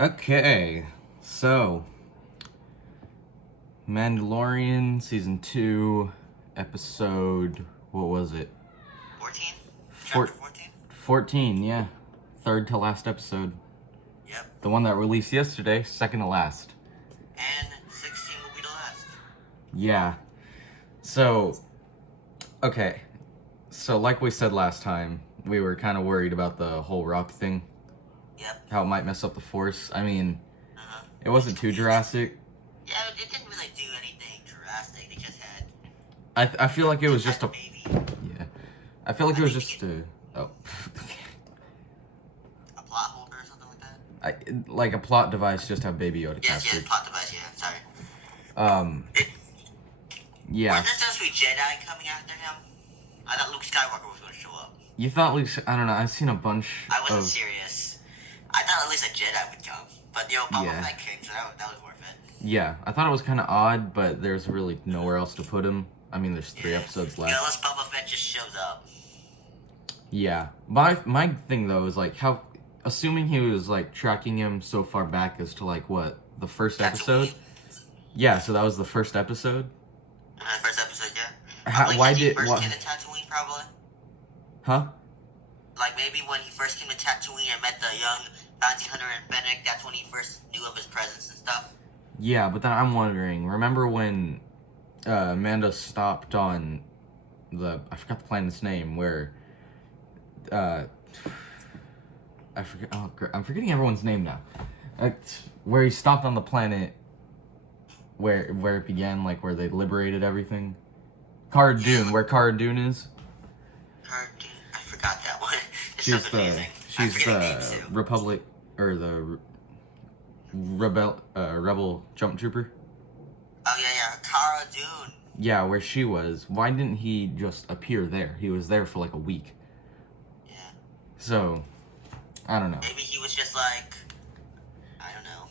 Okay, so Mandalorian Season 2, Episode, what was it? 14? Chapter 14? 14, yeah. Third to last episode. Yep. The one that released yesterday, second to last. And 16 will be the last. Yeah. So, okay. So like we said last time, we were kind of worried about the whole rock thing. Yep. How it might mess up the Force. I mean, it wasn't too drastic. Yeah, it didn't really do anything drastic. They just had... I feel like it was just a... baby. Yeah. I feel like it was just a... Oh. A plot holder or something like that? Like a plot device just have Baby Yoda Yes, captured. plot device, yeah. Sorry. Yeah. Wasn't there supposed to be Jedi coming after him? I thought Luke Skywalker was going to show up. You thought Luke... I don't know, I've seen a bunch I wasn't serious. I thought at least a Jedi would come. But, Boba Fett came, so that was worth it. Yeah, I thought it was kind of odd, but there's really nowhere else to put him. I mean, there's 3 episodes left. Unless Boba Fett just shows up. Yeah. My thing, though, is, like, how... Assuming he was, like, tracking him so far back as to, like, what? The first episode? Yeah, so that was the first episode? First episode, yeah. Why did... He first came to Tatooine, probably. Huh? Like, maybe when he first came to Tatooine and met the young bounty hunter and Fennec, that's when he first knew of his presence and stuff. Yeah, but then I'm wondering, remember when Amanda stopped on the... I forgot the planet's name, where... I'm forgetting everyone's name now. Where he stopped on the planet where it began, like, where they liberated everything. Cara Dune, where Cara Dune is. Cara Dune, I forgot that one. She's the Republic, or the Rebel Jump Trooper. Oh, yeah, Cara Dune. Yeah, where she was. Why didn't he just appear there? He was there for like a week. Yeah. So, I don't know. Maybe he was just like, I don't know.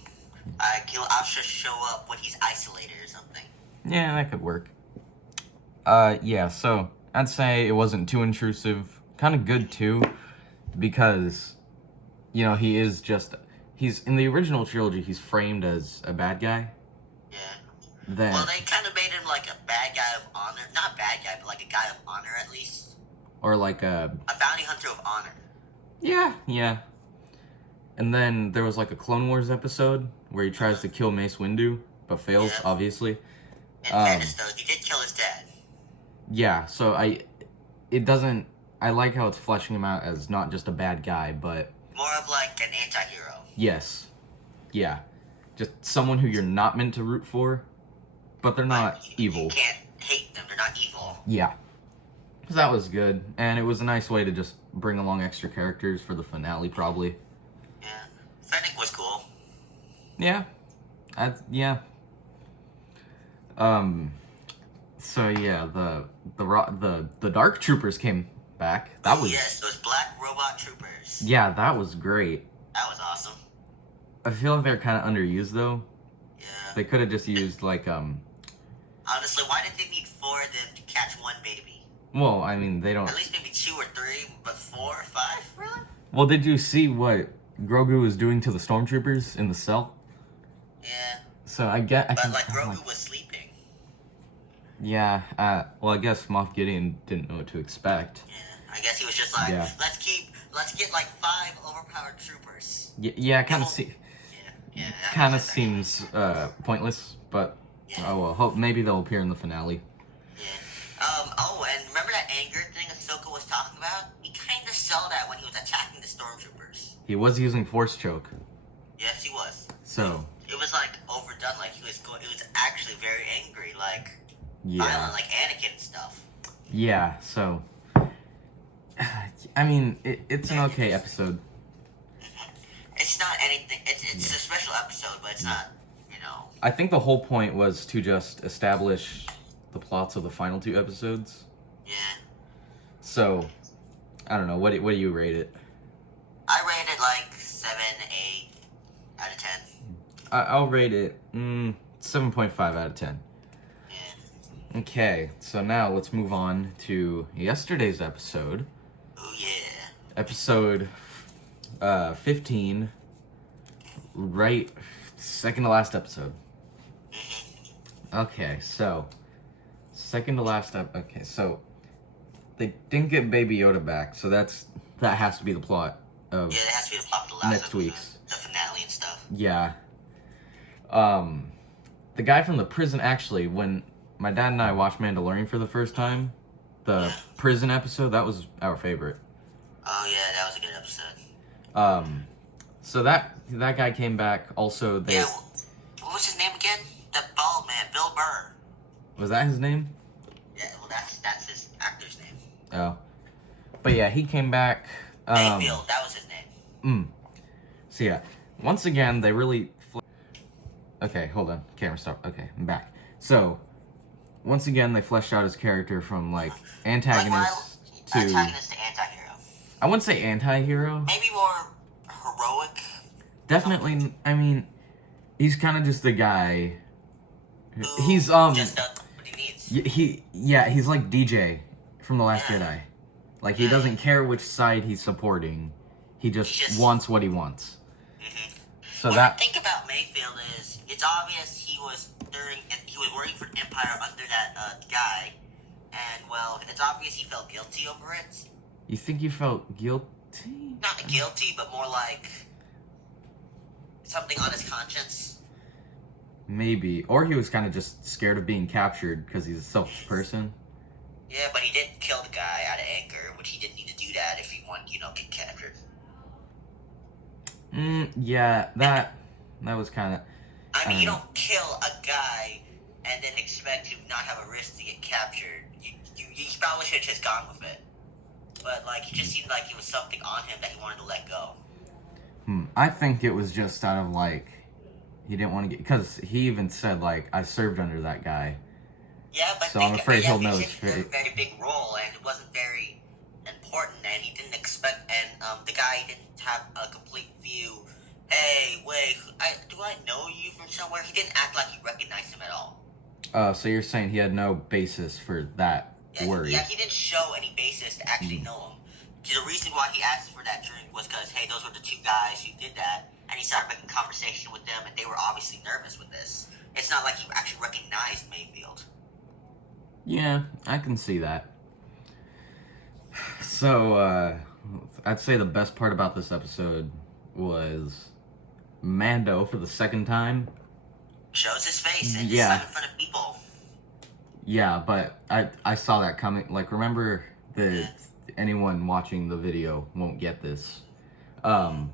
I'll just show up when he's isolated or something. Yeah, that could work. Yeah, so I'd say it wasn't too intrusive. Kind of good, too, because, you know, he's in the original trilogy, he's framed as a bad guy. Yeah. Then, well, they kind of made him like a bad guy of honor. Not bad guy, but like a guy of honor, at least. or like a bounty hunter of honor. Yeah. And then there was like a Clone Wars episode where he tries to kill Mace Windu, but fails, obviously. In fairness, though, he did kill his dad. Yeah, so I like how it's fleshing him out as not just a bad guy, but... more of like an anti-hero. Yes. Yeah. Just someone who you're not meant to root for, but they're not evil. You can't hate them, they're not evil. Yeah. So that was good, and it was a nice way to just bring along extra characters for the finale, probably. Yeah. Fennec was cool. Yeah. Yeah. So yeah, the Dark Troopers came back. That was... yes, those black robot troopers. Yeah, that was great. That was awesome. I feel like they're kind of underused, though. Yeah. They could have just used, like, honestly, why did they need 4 of them to catch one baby? Well, I mean, they don't... at least maybe 2 or 3, but 4 or 5? Really? Well, did you see what Grogu was doing to the stormtroopers in the cell? Yeah. So I Grogu was sleeping. Yeah, well, I guess Moff Gideon didn't know what to expect. Yeah, I guess he was just like, let's get like 5 overpowered troopers. Yeah, kind of kind of seems pointless, but oh well, maybe they'll appear in the finale. Yeah. Oh, and remember that anger thing Ahsoka was talking about? He kind of saw that when he was attacking the stormtroopers. He was using Force choke. Yes, he was. So it was like overdone, like he was actually very angry, like violent, like Anakin and stuff. Yeah, so I mean, it's an okay episode. It's not anything. It's a special episode, but it's not, I think the whole point was to just establish the plots of the final 2 episodes. Yeah. So, I don't know. What do you rate it? I rate it like 7, 8 out of 10. I'll rate it 7.5 out of 10. Yeah. Okay, so now let's move on to yesterday's episode. Oh yeah. Episode 15, right, second to last episode. Okay, so second to last okay, so they didn't get Baby Yoda back, so that has to be the plot of Yeah, it has to be the plot of the last next episode, week's. the finale and stuff. Yeah. The guy from the prison, actually, when my dad and I watched Mandalorian for the first time, the prison episode, that was our favorite. Oh yeah, that was a good episode. So that guy came back. Also, they... Yeah, what was his name again? The bald man, Bill Burr. Was that his name? Yeah, well that's his actor's name. Oh. But yeah, he came back. Mayfield, that was his name. So yeah, once again, they really... Okay, hold on. Camera stop. Okay, I'm back. So, once again, they fleshed out his character from, like, antagonist to... Antagonist to anti-hero. I wouldn't say anti-hero. Maybe more heroic. Definitely, I mean, he's kind of just a guy. He's, just does what he needs. He's like DJ from The Last Jedi. Like, he doesn't care which side he's supporting. He just wants what he wants. So what I think about Mayfield is, it's obvious he was working for Empire under that guy, and well, it's obvious he felt guilty over it. You think you felt guilty? Not guilty, but more like something on his conscience. Maybe, or he was kind of just scared of being captured because he's a selfish person. Yeah, but he didn't kill the guy out of anger, which he didn't need to do that if he wanted, get captured. Yeah, that was kind of... I mean, you don't kill a guy and then expect to not have a risk to get captured. You probably should have just gone with it. But, like, it just seemed like it was something on him that he wanted to let go. I think it was just out of, like, he didn't want to get... Because he even said, like, I served under that guy. Yeah, but so I'm afraid he'll know his fate. It was a very big role, and it wasn't very important, and he didn't expect... And the guy didn't have a complete view. Hey, wait, do I know you from somewhere? He didn't act like he recognized him at all. So you're saying he had no basis for that worry? Yeah, he didn't show any basis to actually know him. The reason why he asked for that drink was because, hey, those were the two guys who did that, and he started making conversation with them, and they were obviously nervous with this. It's not like he actually recognized Mayfield. Yeah, I can see that. So, I'd say the best part about this episode was Mando, for the second time, shows his face and just in front of people. Yeah, but I saw that coming. Like, remember anyone watching the video won't get this. But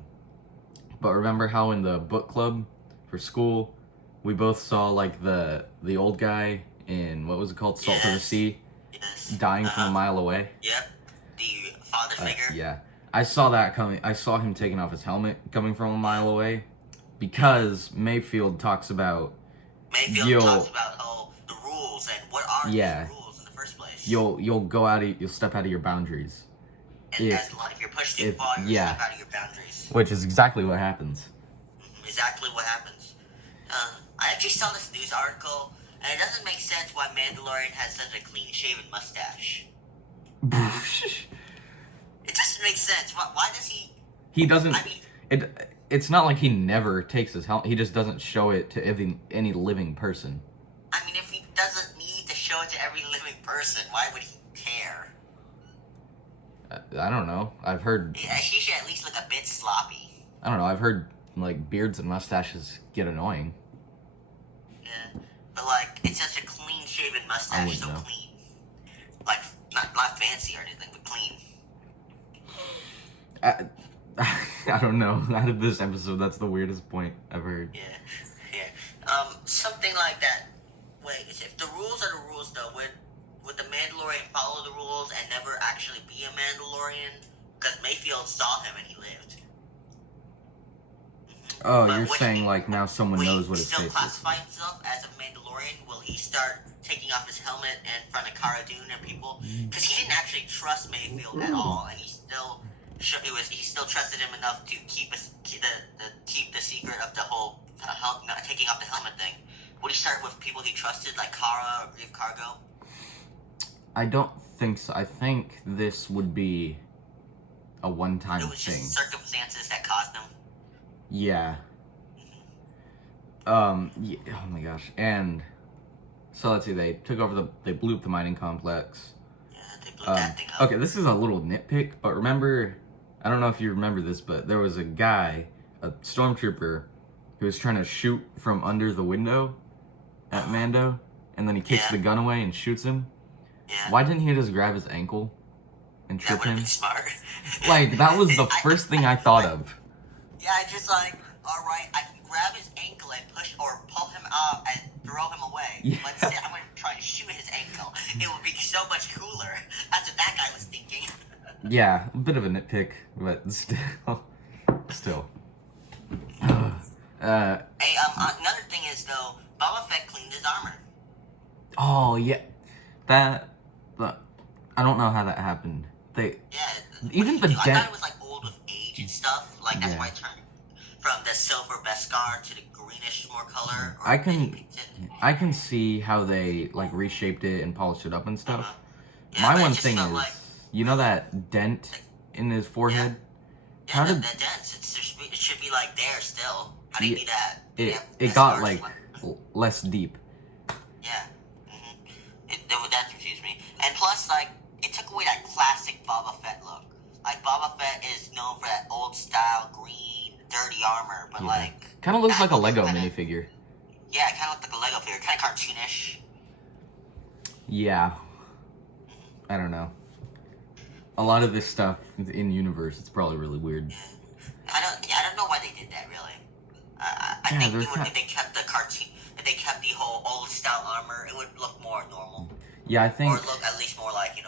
remember how in the book club for school, we both saw, like, the old guy in, what was it called? Salt to the Sea? Yes. Dying from a mile away? Yep. The father figure? Yeah. I saw that coming. I saw him taking off his helmet coming from a mile away. Because Mayfield talks about... talks about the rules and what are the rules in the first place. You'll step out of your boundaries. And if you're pushed too far, you'll step out of your boundaries. Which is exactly what happens. Exactly what happens. I actually saw this news article, and it doesn't make sense why Mandalorian has such a clean-shaven mustache. It doesn't make sense. Why does he... He doesn't... I mean... It's not like he never takes his helmet. He just doesn't show it to any living person. I mean, if he doesn't need to show it to every living person, why would he care? I don't know. I've heard... Yeah, he should at least look a bit sloppy. I don't know. I've heard, like, beards and mustaches get annoying. Yeah. But, like, it's just a clean-shaven mustache, so clean. Like, not fancy or anything, but clean. I don't know. Out of this episode, that's the weirdest point I've heard. Yeah. Something like that. Wait, if the rules are the rules, though, would the Mandalorian follow the rules and never actually be a Mandalorian? Because Mayfield saw him and he lived. Oh, you're saying, like, now someone knows what his face is. Will he still classify himself as a Mandalorian? Will he start taking off his helmet in front of Cara Dune and people? Because he didn't actually trust Mayfield at all, and he still trusted him enough to keep the secret of the whole not taking off the helmet thing. Would he start with people he trusted, like Cara or Grief Kargo? I don't think so. I think this would be a one-time thing. It was just circumstances that caused him. Yeah. Yeah, oh my gosh. And so let's see, they blew up the mining complex. Yeah, they blew that thing up. Okay, this is a little nitpick, but remember, I don't know if you remember this, but there was a guy, a stormtrooper, who was trying to shoot from under the window at Mando, and then he kicks the gun away and shoots him. Yeah. Why didn't he just grab his ankle and trip That would have him? been smart. Like, that was the first thing I thought of. Yeah, I just like, alright, I can grab his ankle and push or pull him up and throw him away. Yeah. But instead, I'm going to try to shoot his ankle. It would be so much cooler. That's what that guy was thinking. Yeah, a bit of a nitpick, but still. Hey, another thing is, though, Boba Fett cleaned his armor. Oh, yeah. I don't know how that happened. Yeah. Even the I thought dent. it was, like, old with age and stuff. Like, that's why it turned from the silver Beskar to the greenish more color. Or I can see how they, like, reshaped it and polished it up and stuff. Yeah, My but it one just thing felt is, like- you know that dent in his forehead? Yeah, How the did dents, it should be, like, there still. How do you do that? it got, like, less deep? Yeah. That confused me. And plus, like, it took away that classic Boba Fett look. Like, Boba Fett is known for that old-style green, dirty armor, but, like... Kind of looks like a Lego kinda- minifigure. Yeah, it kind of looked like a Lego figure. Kind of cartoonish. Yeah. I don't know. A lot of this stuff in universe, it's probably really weird. I don't know why they did that, really. I think if they kept the cartoon... If they kept the whole old-style armor, it would look more normal. Yeah, I think... Or look at least more like, it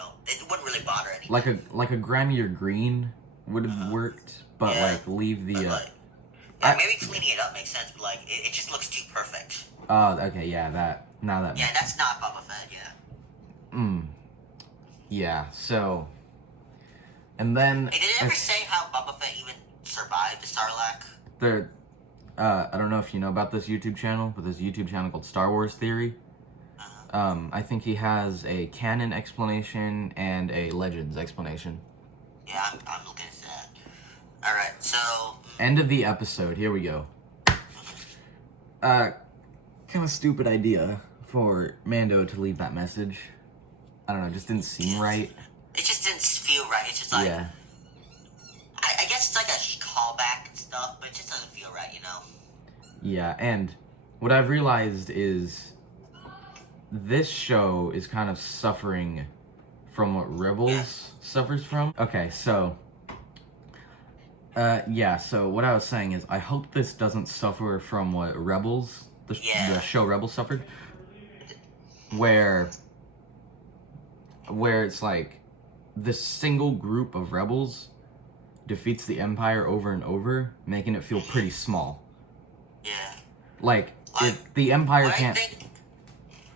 wouldn't really bother anyone. Like a grimier green would have worked, but like leave the maybe cleaning it up makes sense, but like it just looks too perfect. Oh, okay, yeah, that Yeah, that's not Boba Fett, yeah. Yeah, so and then Hey, did it ever say how Boba Fett even survived the Sarlacc? there I don't know if you know about this YouTube channel, but this YouTube channel called Star Wars Theory. I think he has a canon explanation and a Legends explanation. Yeah, I'm looking at that. Alright, so... End of the episode, here we go. Kind of stupid idea for Mando to leave that message. I don't know, it just didn't seem right. It just didn't feel right, it's just like... Yeah. I guess it's like a callback and stuff, but it just doesn't feel right, Yeah, and what I've realized is this show is kind of suffering from what Rebels suffers from. Okay, so so what I was saying is I hope this doesn't suffer from what Rebels, the show Rebels suffered, where it's like this single group of rebels defeats the Empire over and over, making it feel pretty small. Yeah. Like if the Empire can't... What I think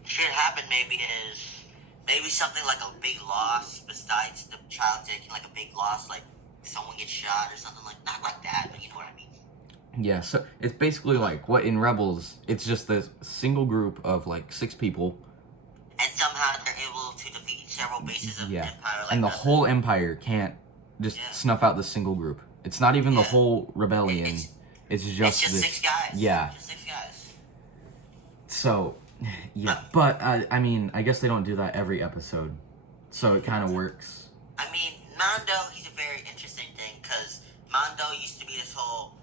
should happen maybe is maybe something like a big loss besides the child taking like a big loss, like someone gets shot or something like, not like that, but you know what I mean. Yeah, so it's basically like what in Rebels, it's just this single group of like 6 people. And somehow they're able to defeat several bases of the Empire. Like and the whole Empire can't just snuff out the single group. It's not even the whole rebellion. It's just this... 6 guys. Yeah. Just 6 guys. So, yeah. But, I mean, I guess they don't do that every episode. So it kind of works. I mean, Mando, he's a very interesting thing, because Mando used to be this whole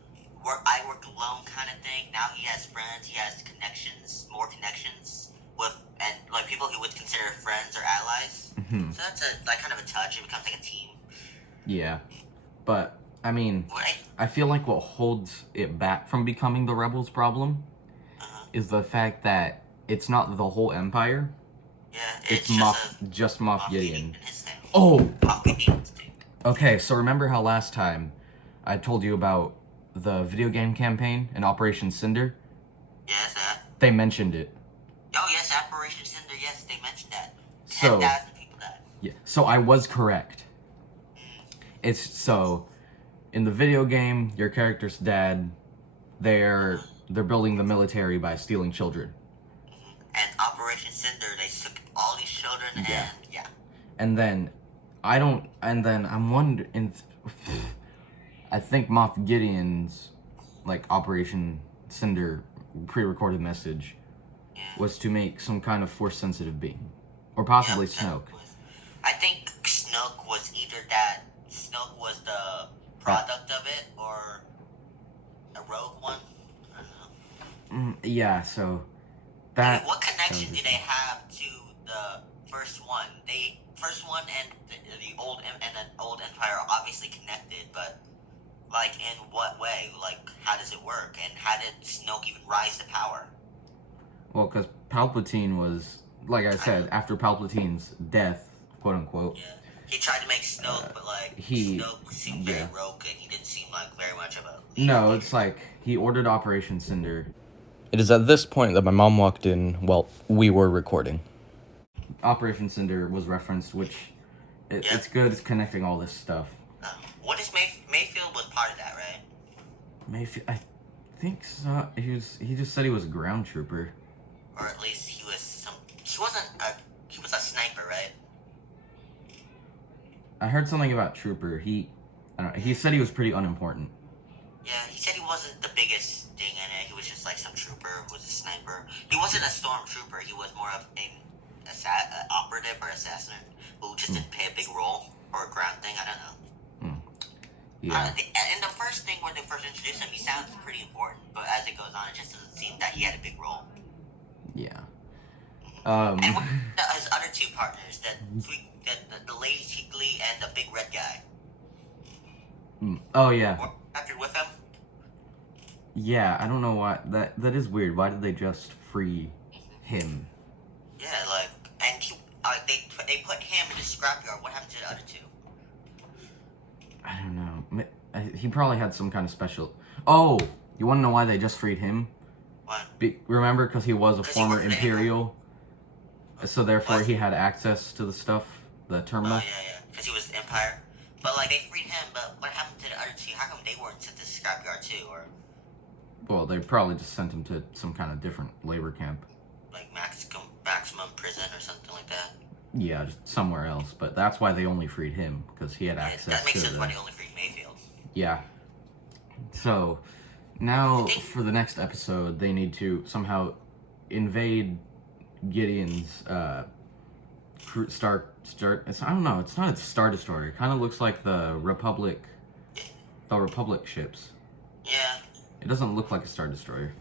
I work alone kind of thing. Now he has friends, he has connections, more connections with, and like people he would consider friends or allies. Mm-hmm. So that's like kind of a touch. It becomes like a team. Yeah. But, I mean, I feel like what holds it back from becoming the Rebels' problem is the fact that it's not the whole Empire. Yeah, it's just Moff Gideon. Oh! Okay, so remember how last time I told you about the video game campaign in Operation Cinder? Yes, that. They mentioned it. Oh, yes, Operation Cinder, yes, they mentioned that. So, 10,000 people died. Yeah, so I was correct. It's so, in the video game, your character's dad, they're building the military by stealing children. And Operation Cinder, they took all these children and, And then, I'm wondering, I think Moff Gideon's, like, Operation Cinder pre-recorded message Yeah. was to make some kind of force-sensitive being, or possibly Yep, Snoke. I think Snoke was either that Snoke was the product of it, or a rogue one. I don't know. Yeah, so I that. mean, what connection do they have to the first one? First one and the old Empire are obviously connected, but like in what way? Like, how does it work? And how did Snoke even rise to power? Well, because Palpatine was, like I said, after Palpatine's death, quote unquote. Yeah, he tried to make Snoke, but like Snoke seemed very rogue, and he didn't seem like very much of a leader. No, it's like he ordered Operation Cinder. It is at this point that my mom walked in while we were recording. Operation Cinder was referenced, which it's good. It's connecting all this stuff. What is Mayfield was part of that, right? Mayfield, I think so. He just said he was a ground trooper. Or at least he was he was a sniper, right? I heard something about trooper. I don't know. He said he was pretty unimportant. Yeah, he said he wasn't the biggest thing in it. He was just like some trooper who was a sniper. He wasn't a stormtrooper. He was more of an operative or assassin who just didn't play a big role or a ground thing. I don't know. Yeah. And the first thing when they first introduced him, he sounds pretty important, but as it goes on, it just doesn't seem that he had a big role. Yeah. And his other two partners, the lady Chickly and the big red guy. Oh yeah. After with him. Yeah, I don't know why that is weird. Why did they just free him? Yeah, like, and they put him in the scrapyard. What happened to the other two? I don't know. He probably had some kind of special. Oh, you want to know why they just freed him? What? Remember, because he was a former Imperial, so therefore he had access to the stuff, the terminal. Oh yeah, because he was Empire. But like they freed him, but what happened to the other two? How come they weren't sent to the scrapyard too, or? Well, they probably just sent him to some kind of different labor camp. Like maximum prison or something like that. Yeah, just somewhere else. But that's why they only freed him, because he had access to that makes sense why they only freed Mayfield. Yeah. So, now for the next episode, they need to somehow invade Gideon's I don't know. It's not a Star Destroyer. It kind of looks like the Republic ships. Yeah. It doesn't look like a Star Destroyer.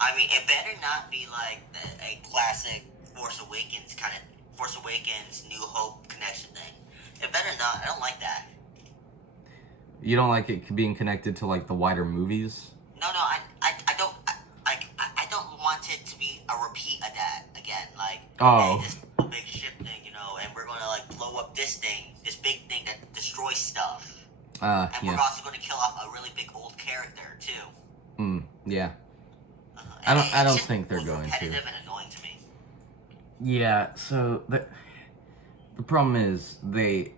I mean, it better not be like a classic Force Awakens, New Hope connection thing. It better not. I don't like that. You don't like it being connected to like the wider movies? No, I don't want it to be a repeat of that again. Like, hey, this big ship thing, and we're gonna like blow up this big thing that destroys stuff. And we're also gonna kill off a really big old character too. Yeah. I don't think they're going to. Repetitive and annoying to me. Yeah. So the problem is I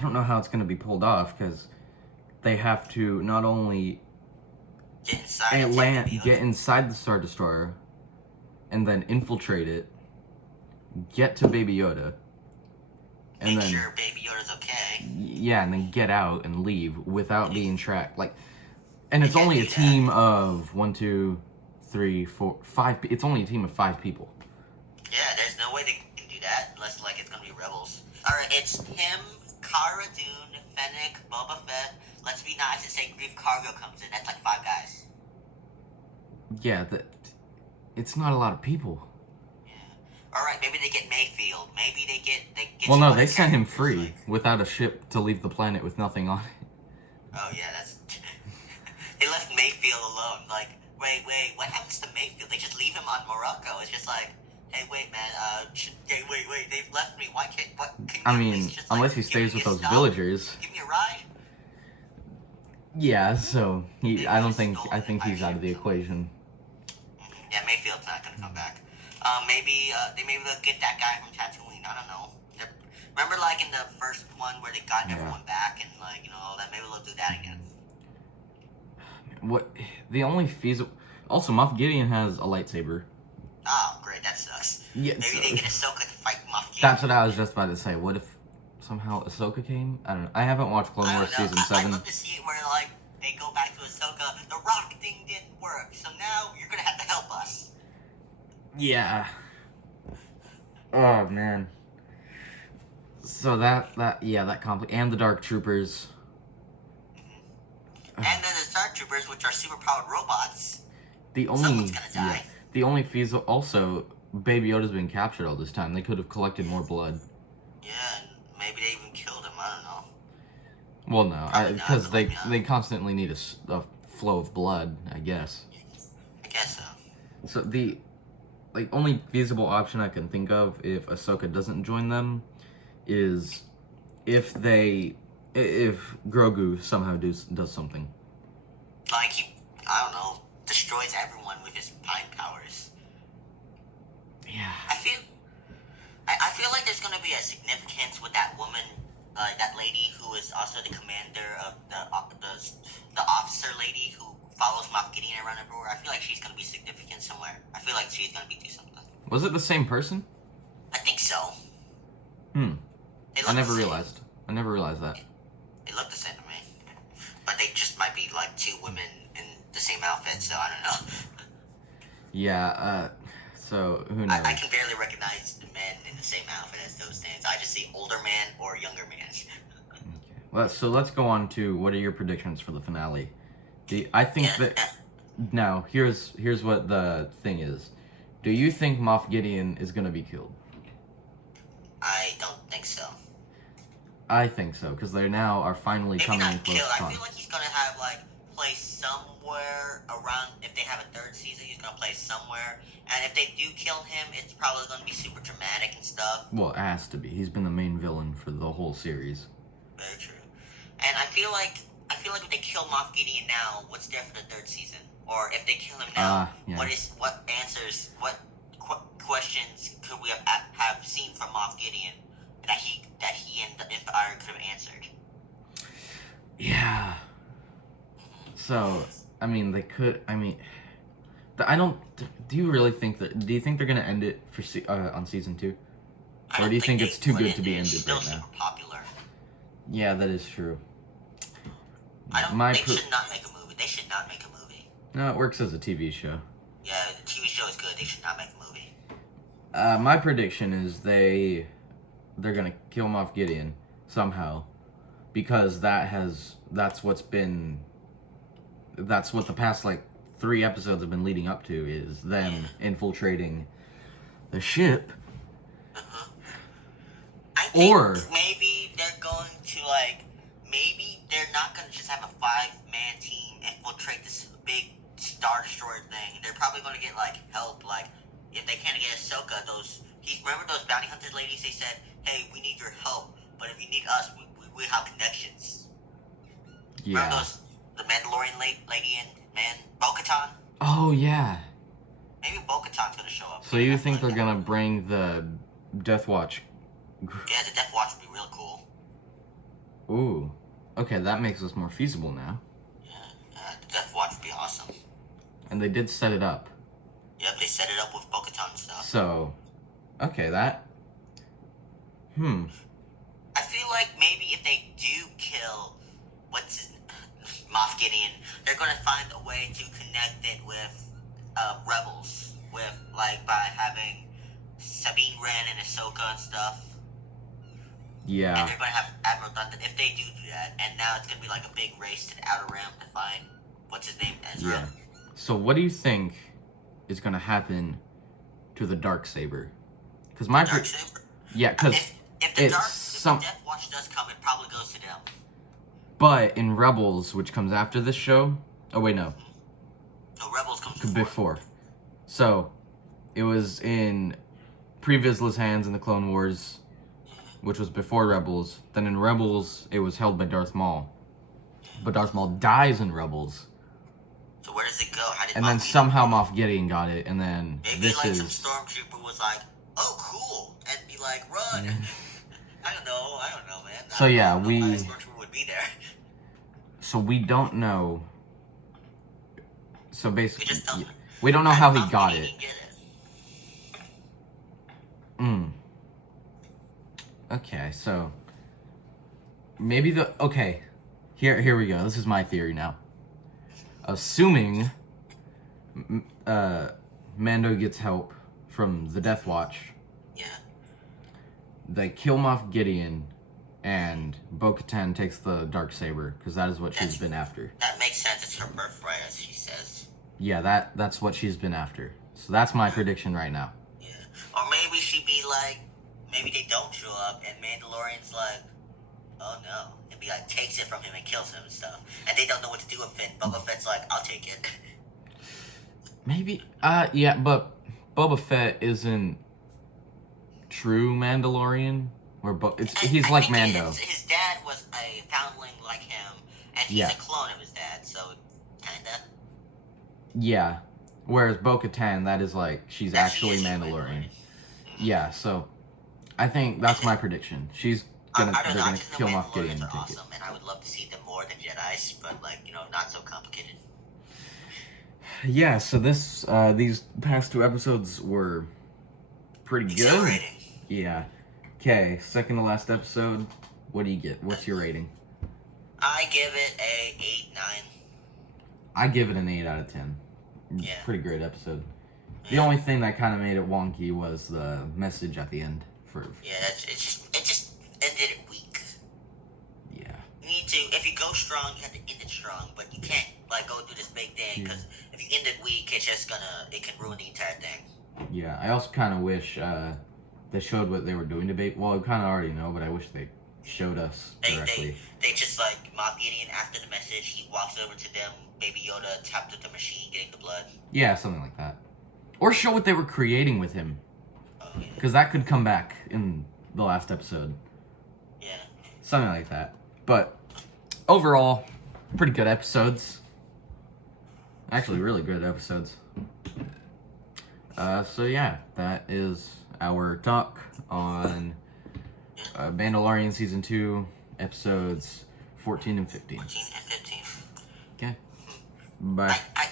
don't know how it's going to be pulled off, because they have to not only get inside the Star Destroyer, and then infiltrate it, get to Baby Yoda, and make sure Baby Yoda's okay. Yeah, and then get out and leave without being tracked. And it's only a team of 1, 2, 3, 4, 5. It's only a team of 5 people. Yeah, there's no way they can do that unless it's gonna be rebels. All right, it's him, Cara Dune, Fennec, Boba Fett. Let's be nice and say Grief Cargo comes in. That's like 5 guys. Yeah, it's not a lot of people. Yeah. All right, maybe they get Mayfield. Maybe they get. Well, no, they sent him free without a ship to leave the planet with nothing on it. Oh yeah, that's. They left Mayfield alone. Like, wait, what happens to Mayfield? They just leave him on Morocco. It's just like, hey, wait, man. Wait. They've left me. Why can't? What? Can you just, unless he stays with those villagers. Give me a ride. Yeah, so I think he's out of the equation. Yeah, Mayfield's not gonna come back. Maybe they'll get that guy from Tatooine. I don't know. Remember, like in the first one where they got everyone back and all that. Maybe they'll do that again. What? The only feasible. Also, Moff Gideon has a lightsaber. Oh, great! That sucks. Yeah, maybe they get Ahsoka to fight Moff Gideon. That's what I was just about to say. What if somehow Ahsoka came? I don't know. I haven't watched Clone Wars season 7. I'd love to see it where they go back to Ahsoka. The rock thing didn't work, so now you're gonna have to help us. Yeah. Oh man. So that and the Dark Troopers. And then the Star Troopers, which are superpowered robots. Someone's gonna die. The only feasible. Also, Baby Yoda's been captured all this time. They could have collected more blood. Yeah, and maybe they even killed him. I don't know. Well, no, because they constantly need a flow of blood, I guess. I guess so. So the only feasible option I can think of if Ahsoka doesn't join them is if Grogu somehow does something. Like he, I don't know, destroys everyone with his mind powers. Yeah. I feel like there's gonna be a significance with that woman, that lady who is also the commander of the officer lady who follows Moff Gideon around everywhere. I feel like she's gonna be significant somewhere. I feel like she's gonna do something. Was it the same person? I think so. I never realized that. They look the same to me, but they just might be like two women in the same outfit. So I don't know. Yeah. So who knows? I can barely recognize the men in the same outfit as those things. I just see older man or younger man. Okay. Well, so let's go on to what are your predictions for the finale? I think that now here's what the thing is. Do you think Moff Gideon is gonna be killed? I don't think so. I think so because they now are finally Maybe coming in not close killed. to I feel like he's gonna have play somewhere around. If they have a third season, he's gonna play somewhere. And if they do kill him, it's probably gonna be super dramatic and stuff. Well, it has to be. He's been the main villain for the whole series. Very true. And I feel like if they kill Moff Gideon now, what's there for the third season? Or if they kill him now, yeah. what answers, what questions could we have seen from Moff Gideon that he and the Empire could have answered? Yeah. So, I mean, they could. I mean, I don't. Do you really think that? Do you think they're gonna end it for on season 2, or do you think it's too good to be ended right now? Super popular. Yeah, that is true. I don't. They should not make a movie. They should not make a movie. No, it works as a TV show. Yeah, the TV show is good. They should not make a movie. My prediction is they're gonna kill Moff Gideon somehow, because that's what the past 3 episodes have been leading up to, is them infiltrating the ship. I think maybe they're going to maybe they're not gonna just have a 5-man team infiltrate this big Star Destroyer thing. They're probably gonna get help. If they can't get Ahsoka, remember those bounty hunter ladies? They said, "Hey, we need your help, but if you need us, we have connections." Yeah. Remember the Mandalorian lady and Bo-Katan? Oh yeah. Maybe Bo-Katan's gonna show up. So you think they're gonna bring the Death Watch? Yeah, the Death Watch would be real cool. Ooh. Okay, that makes this more feasible now. Yeah, the Death Watch would be awesome. And they did set it up. Yep, they set it up with Bo-Katan and stuff. So, okay, that. I feel like maybe if they do kill Moff Gideon, they're gonna find a way to connect it with Rebels, by having Sabine Wren and Ahsoka and stuff. Yeah. And they're gonna have Admiral Dundon if they do that, and now it's gonna be a big race to the Outer Rim to find what's his name, Ezra. Yeah. So what do you think is gonna happen to the Darksaber? Because Darksaber? Yeah, because if the Death Watch does come, it probably goes to them. But in Rebels, which comes after this show, oh wait, no. No, Rebels comes before. So, it was in Pre-Vizsla's hands in the Clone Wars, which was before Rebels. Then in Rebels, it was held by Darth Maul. But Darth Maul dies in Rebels. So where does it go? How did and then somehow Moff Gideon got it, and then maybe some stormtrooper was like, "Oh, cool," and be like, "Run." I don't know, man. So yeah, stormtrooper would be there. So we don't know. So basically, we don't know how he got it. Okay, so maybe here we go. This is my theory now. assuming Mando gets help from the Death Watch, Yeah. they kill Moff Gideon, and Bo-Katan takes the Darksaber, because that is what she's been after. That makes sense. It's her birthright, as she says. Yeah, that's what she's been after. So that's my prediction right now. Yeah. Or maybe she'd be like, maybe they don't show up, and Mandalorian's like, oh no. And be like, takes it from him and kills him and stuff. And they don't know what to do with Finn. Boba Fett's like, I'll take it. Maybe, yeah, but Boba Fett isn't true Mandalorian, or he's I like think Mando. His dad was a foundling like him, and he's a clone of his dad, so kinda. Yeah, whereas Bo-Katan, that is like, she's actually Mandalorian. Yeah, so I think that's my prediction. They're gonna kill Moff Gideon. Mandalorians are awesome, and I would love to see them more than Jedi's, but like, not so complicated. Yeah, so these past 2 episodes were pretty good. Yeah. Okay, second to last episode. What do you get? What's your rating? I give it a 8-9. I give it an 8 out of 10. Yeah. Pretty great episode. The only thing that kind of made it wonky was the message at the end. Yeah, it just ended it weak. Yeah. You need to, if you go strong, you have to end it strong, but you can't like go through this big thing, because if you end it weak, it can ruin the entire thing. Yeah, I also kind of wish they showed what they were doing to Bait. Well, we kind of already know, but I wish they showed us directly. They just like Moff Gideon after the message, he walks over to them, Baby Yoda tapped with the machine, getting the blood. Yeah, something like that. Or show what they were creating with him. Oh, yeah. Because that could come back in the last episode. Yeah. Something like that. But overall, pretty good episodes. Actually, really good episodes. So yeah, that is our talk on Mandalorian Season 2, episodes 14 and 15. 14 and 15. Okay. Bye. I